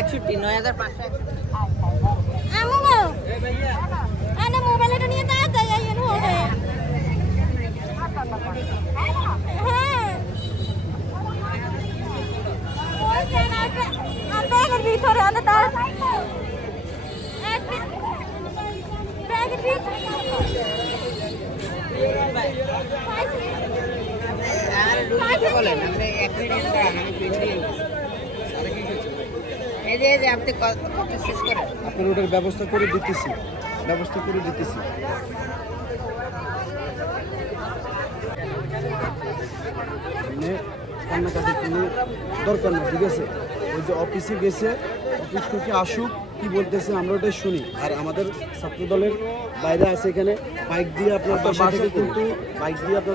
61 9561 আমগো আনে মোবাইলটা নিয়ে তাড়াতাড়ি আইয়েন হবে হ্যাঁ ওই কেন ব্যাগের ভিতরে আনে তার ব্যাগের ভিতরে আর রুলটা বলেন আপনি 1 মিনিট দাঁড়ান আমি প্রিন্ট দিয়ে এই যে আপনি কত শেষ করেন আপনার ওটার ব্যবস্থা করে দিতেছি মানে কান্নাকাটির কোনো দরকার না, ঠিক আছে? ওই যে অফিসে গেছে, অফিস থেকে আসুক কি বলতেছে আমরা ওটাই শুনি। আর আমাদের ছাত্র দলের বাইরে আছে এখানে বাইক দিয়ে আপনার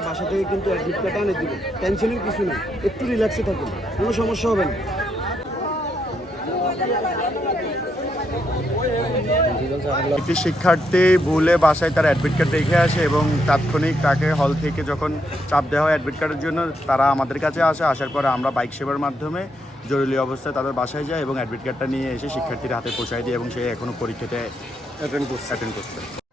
বাসা থেকে কিন্তু অ্যাডমিট কার্ড আনে দিবে, টেনশনের কিছু নেই, একটু রিল্যাক্সে থাকুন, কোনো সমস্যা হবে না। একটি শিক্ষার্থী ভুলে বাসায় তার অ্যাডমিট কার্ড রেখে আসে এবং তাৎক্ষণিক তাকে হল থেকে যখন চাপ দেওয়া হয় অ্যাডমিট কার্ডের জন্য, তারা আমাদের কাছে আসার পরে আমরা বাইক সেবার মাধ্যমে জরুরি অবস্থায় তাদের বাসায় যাই এবং অ্যাডমিট কার্ডটা নিয়ে এসে শিক্ষার্থীর হাতে পৌঁছায় দিই এবং সে এখনও পরীক্ষাতে অ্যাটেন্ড করছে।